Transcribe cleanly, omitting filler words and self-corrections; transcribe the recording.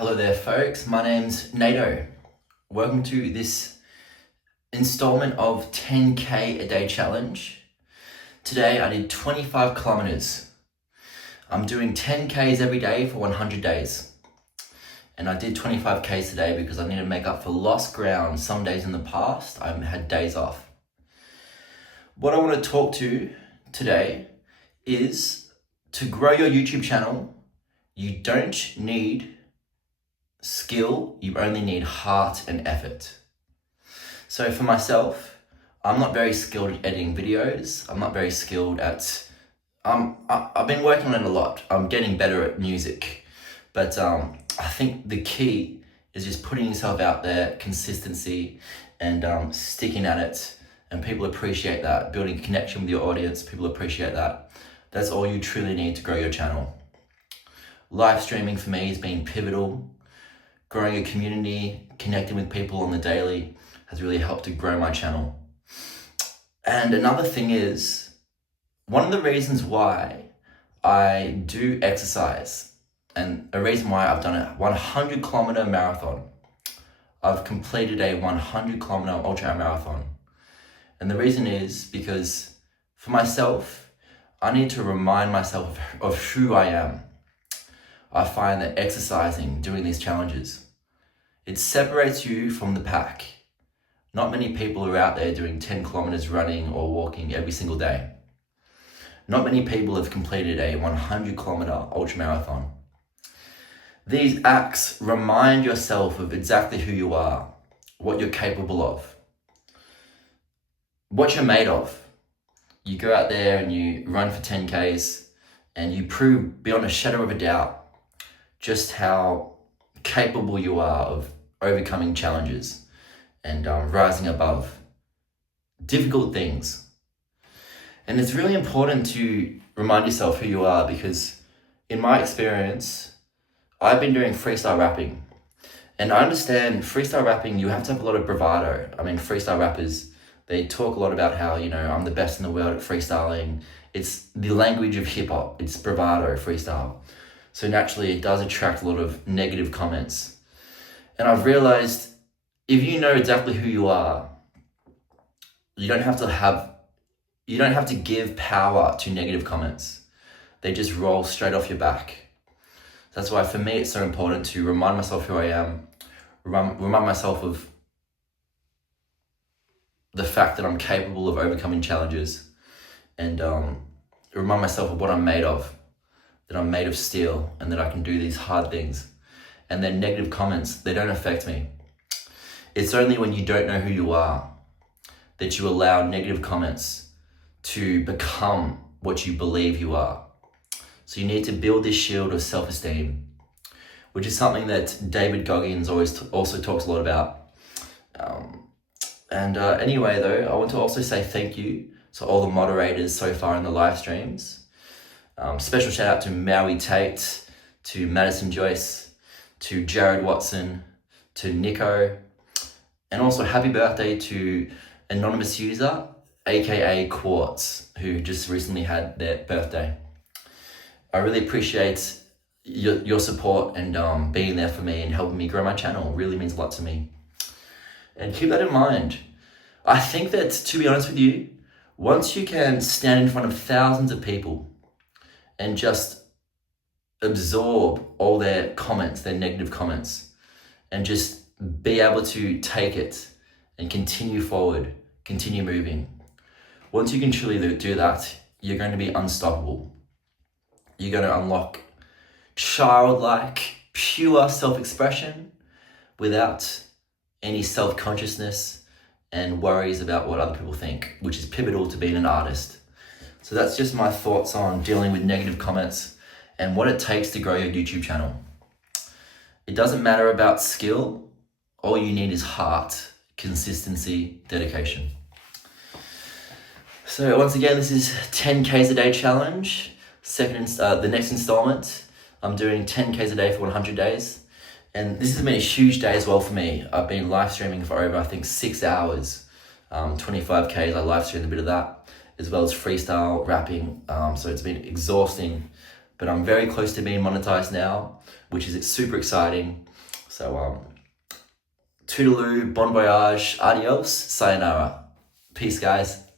Hello there, folks. My name's Nato. Welcome to this installment of 10K a day challenge. Today I did 25 kilometers. I'm doing 10Ks every day for 100 days. And I did 25Ks today because I need to make up for lost ground some days in the past. I had days off. What I want to talk to today is to grow your YouTube channel. You don't need skill, you only need heart and effort. So for myself, I'm not very skilled at editing videos. I'm not very skilled at, I've been working on it a lot. I'm getting better at music. But I think the key is just putting yourself out there, consistency, and sticking at it. And people appreciate that. Building a connection with your audience, people appreciate that. That's all you truly need to grow your channel. Live streaming for me has been pivotal. Growing a community, connecting with people on the daily has really helped to grow my channel. And another thing is, one of the reasons why I do exercise, and a reason why I've done a 100 kilometer marathon. I've completed a 100 kilometer ultra marathon. And the reason is because for myself, I need to remind myself of who I am. I find that exercising, doing these challenges, it separates you from the pack. Not many people are out there doing 10 kilometers running or walking every single day. Not many people have completed a 100 kilometer ultramarathon. These acts remind yourself of exactly who you are, what you're capable of, what you're made of. You go out there and you run for 10Ks and you prove beyond a shadow of a doubt just how capable you are of overcoming challenges and rising above difficult things. And it's really important to remind yourself who you are because in my experience, I've been doing freestyle rapping. And I understand freestyle rapping, you have to have a lot of bravado. I mean, freestyle rappers, they talk a lot about how, I'm the best in the world at freestyling. It's the language of hip hop. It's bravado, freestyle. So naturally, it does attract a lot of negative comments. And I've realized if you know exactly who you are, you don't have to give power to negative comments. They just roll straight off your back. That's why for me, it's so important to remind myself who I am, remind myself of the fact that I'm capable of overcoming challenges, and remind myself of what I'm made of, that I'm made of steel and that I can do these hard things. And then negative comments, they don't affect me. It's only when you don't know who you are that you allow negative comments to become what you believe you are. So you need to build this shield of self-esteem, which is something that David Goggins also talks a lot about. Anyway though, I want to also say thank you to all the moderators so far in the live streams. Special shout out to Maui Tate, to Madison Joyce, to Jared Watson, to Nico, and also happy birthday to anonymous user, aka Quartz, who just recently had their birthday. I really appreciate your support and being there for me and helping me grow my channel. It really means a lot to me. And keep that in mind. I think that, to be honest with you, once you can stand in front of thousands of people and just absorb all their comments, their negative comments, and just be able to take it and continue forward, continue moving. Once you can truly do that, you're going to be unstoppable. You're going to unlock childlike, pure self-expression without any self-consciousness and worries about what other people think, which is pivotal to being an artist. So that's just my thoughts on dealing with negative comments and what it takes to grow your YouTube channel. It doesn't matter about skill. All you need is heart, consistency, dedication. So once again, this is 10Ks a day challenge. The next installment, I'm doing 10Ks a day for 100 days. And this has been a huge day as well for me. I've been live streaming for over, 6 hours. 25Ks, I live streamed a bit of that, as well as freestyle rapping. So it's been exhausting, but I'm very close to being monetized now, which is super exciting. So, toodaloo, bon voyage, adios, sayonara. Peace, guys.